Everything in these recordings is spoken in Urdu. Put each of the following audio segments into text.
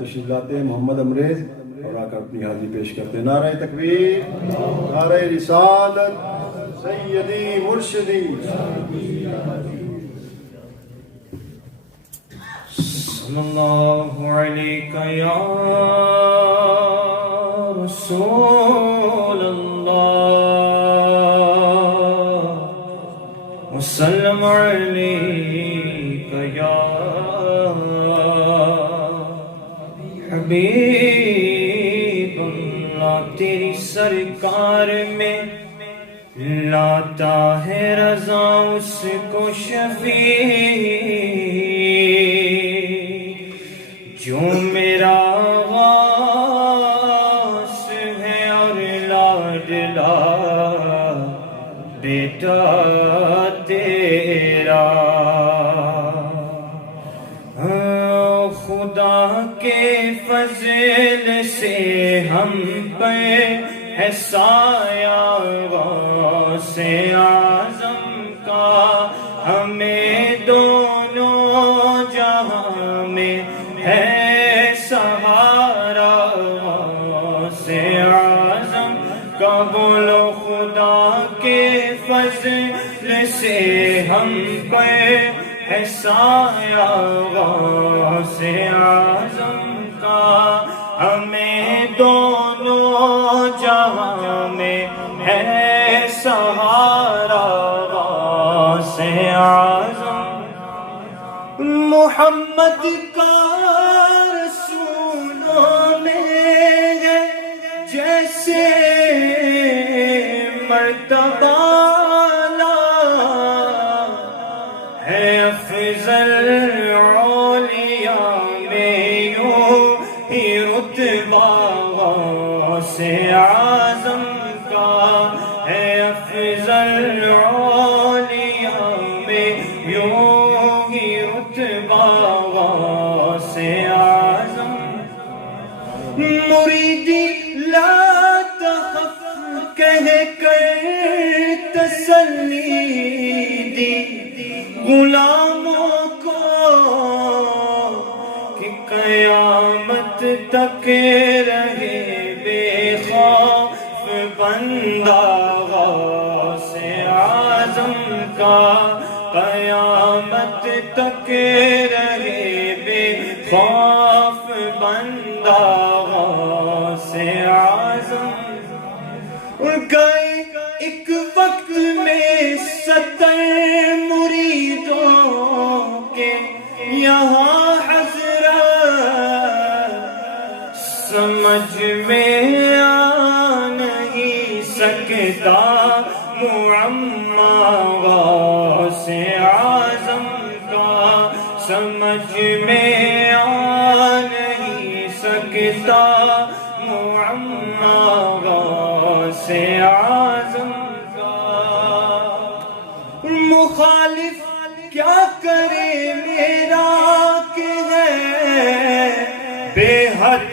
تشریف لاتے ہیں محمد امریز اور آ کر اپنی حاضری پیش کرتے ہیں. نعرہ تکبیر، نعرہ رسالت، سیدی مرشدی. صلی اللہ علیکہ یا رسول اللہ وسلم علیکہ یا حبیب اللہ. تیری سرکار میں لاتا ہے رضا اس کو شفیع جو میرا غاص ہے اور لاڈلا بیٹا تیرا. خدا کے فضل سے ہم پر ہے سایہ غوث اعظم کا. ہمیں دونوں جہاں میں ہے سہارا غوث اعظم کا. بولو خدا کے فضل سے ہم پر ہے سایہ غوث اعظم کا. ہمیں دونوں جہاں میں ہے سہارا غوث اعظم. محمد کا رسولوں میں ہے جیسے مرتبہ ہے افضل اولیاء میں یوں ہی رتبہ غوث اعظم کا ہے. افضل اولیاء میں یوں ہی رتبہ غوث اعظم. مریدی لا تخف کہہ کر تسلی دی غلاموں کو کہ قیامت تک رہے بے خوف بندہ غوث اعظم کا. قیامت تک رہے بے خوف بندہ غوث اعظم. گئے ایک وقت میں 70 مریدوں کے یہاں حضرت سمجھ میں آ نہیں سکتا معمہ غوث اعظم کا. سمجھ میں آ نہیں سکتا معمہ غوث اعظم کا. مخالف کیا کرے میرا کہ ہے بے حد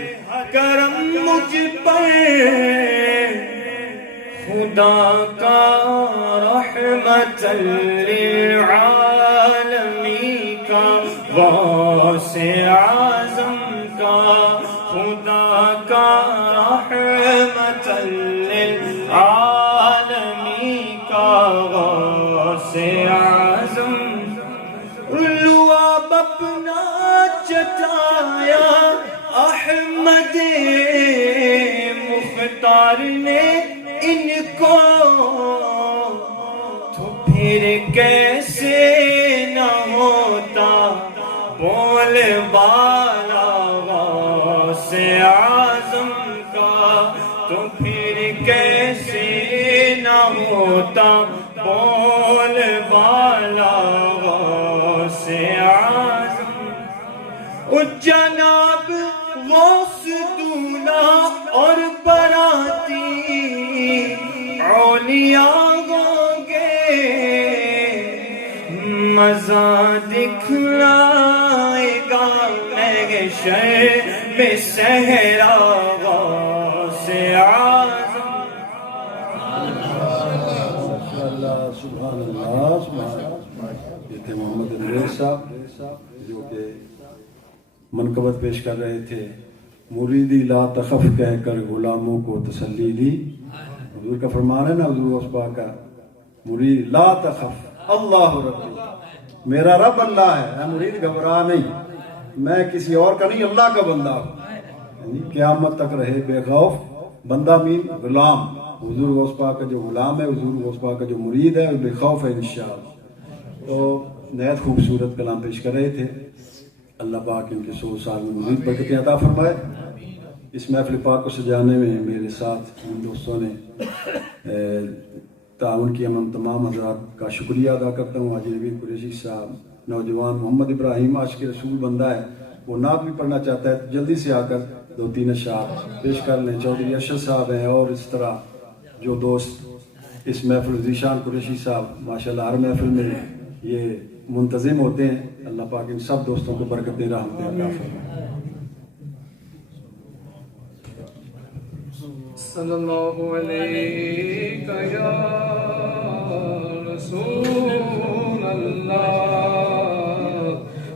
کرم مجھ پر خدا کا رحمت للعالمین کا غوث اعظم کا. خدا کا رحمت للعالمین کا غوث اعظم. لعاب اپنا چٹایا احمد مختار نے ان کو تو پھر کیسے نہ ہوتا بول بالا غوث اعظم کا. تو پھر کیسے نہ ہوتا بول بالا غوث اعظم. جناب غوث دولا اور براتی اولیاء ہوں گے مزہ دکھلائے گا محشر میں صحرا غوث اعظم. سبحان اللہ. یہ تھے محمد امریز صاحب جو کہ منقبت پیش کر رہے تھے، مریدی لا تخف کہہ کر غلاموں کو تسلی دی. حضور کا فرمان ہے نا، حضور غوث پاک کا، مرید لا تخف اللہ ربی، میرا رب اللہ ہے، اے مرید گھبرا نہیں، میں کسی اور کا نہیں، اللہ کا بندہ ہوں. یعنی قیامت تک رہے بے خوف. بندہ مین غلام، حضور غوث پاک کا جو غلام ہے، حضور غوث پاک کا جو مرید ہے، وہ بے خوف ہے انشاءاللہ. تو نہایت خوبصورت کلام پیش کر رہے تھے. اللہ پاک ان کے 100 سال میں مزید برکتیں عطا فرمائے. اس محفل پاک کو سجانے میں میرے ساتھ ان دوستوں نے تعاون کیا. میں تمام حضرات کا شکریہ ادا کرتا ہوں. حاجی نوید قریشی صاحب، نوجوان محمد ابراہیم عاشق رسول بندہ ہے، وہ نعت بھی پڑھنا چاہتا ہے، جلدی سے آ کر 2-3 اشعار پیش کر لیں. چودھری ارشد صاحب ہیں، اور اس طرح جو دوست اس محفل، ذیشان قریشی صاحب ماشاءاللہ ہر محفل میں یہ منتظم ہوتے ہیں. اللہ پاک ان سب دوستوں کو برکتیں رحمتیں عطا فرمائے. صلی اللہ علیہ یا رسول اللہ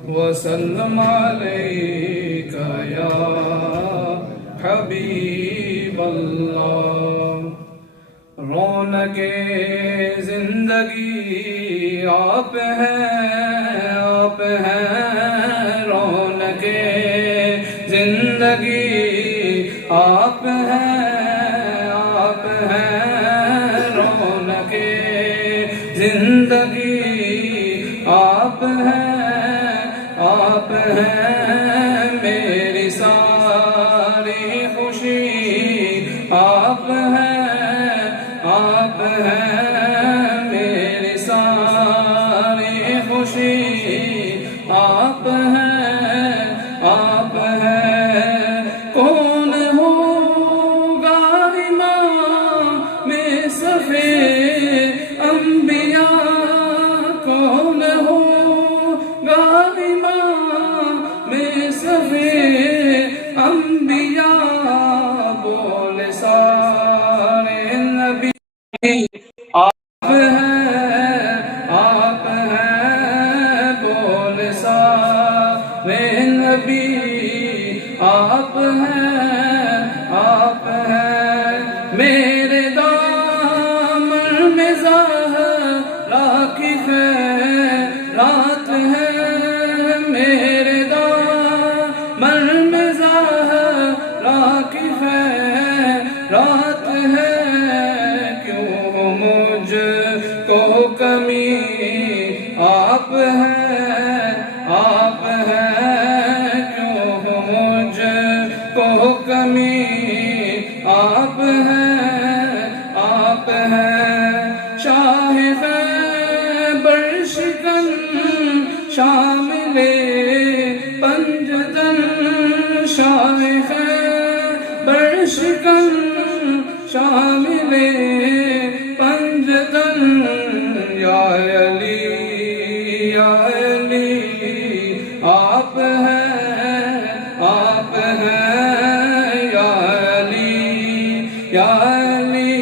وسلم علیک یا حبیب اللہ. رونق زندگی آپ ہیں، آپ ہیں رونق زندگی، آپ ہیں، آپ ہیں رونق زندگی، آپ ہیں، آپ ہیں میری ساری خوشی، آپ ہیں، آپ ہیں میری ساری خوشی، آپ ہیں، آپ ہیں. کون ہوگا امام صفِ انبیاء، کون ہوگا امام صفِ انبیاء، بول سارے نبی آپ ہیں، آپ ہیں بول سارے نبی، آپ ہیں، آپ ہیں میرے دامن میں زہرا کی خیرات ہے، میرے دامن میں زہرا کی خیرات ہے. کیوں مجھ کو کمی آپ ہیں، آپ ہیں، کیوں مجھ کو کمی آپ ہیں، آپ ہیں. شاہ خیبر شکن شامل پنجتن، شاہ خیبر شکن شامل پنجتن، یا علی یا علی آپ ہیں، آپ ہیں یا علی یا علی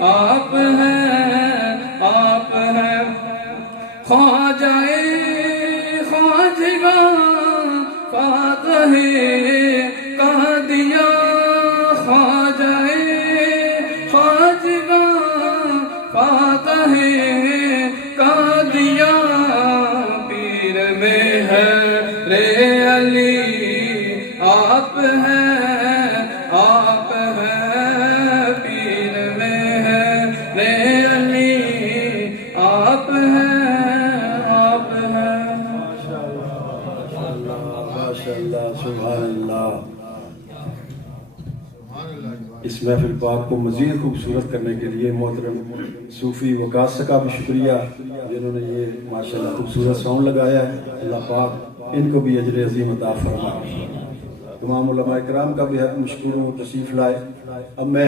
آپ ہیں، آپ ہیں. خواجہ خواجگاں فاتح قادیاں، خواجہ خواجگاں فاتح قادیاں، پیر مہر علی آپ ہیں، آپ ہیں پیر مہر علی آپ ہیں، آپ ہیں. ماشاءاللہ سبحان اللہ. اس محفل پاک کو مزید خوبصورت کرنے کے لیے محترم صوفی وقاص کا بھی شکریہ، جنہوں نے یہ ماشاءاللہ خوبصورت ساؤنڈ لگایا ہے. اللہ پاک ان کو بھی اجر عظیم عطا فرمائے. تمام علماء کرام کا بھی حق مشکور ہوں، تشریف لائے. اب میں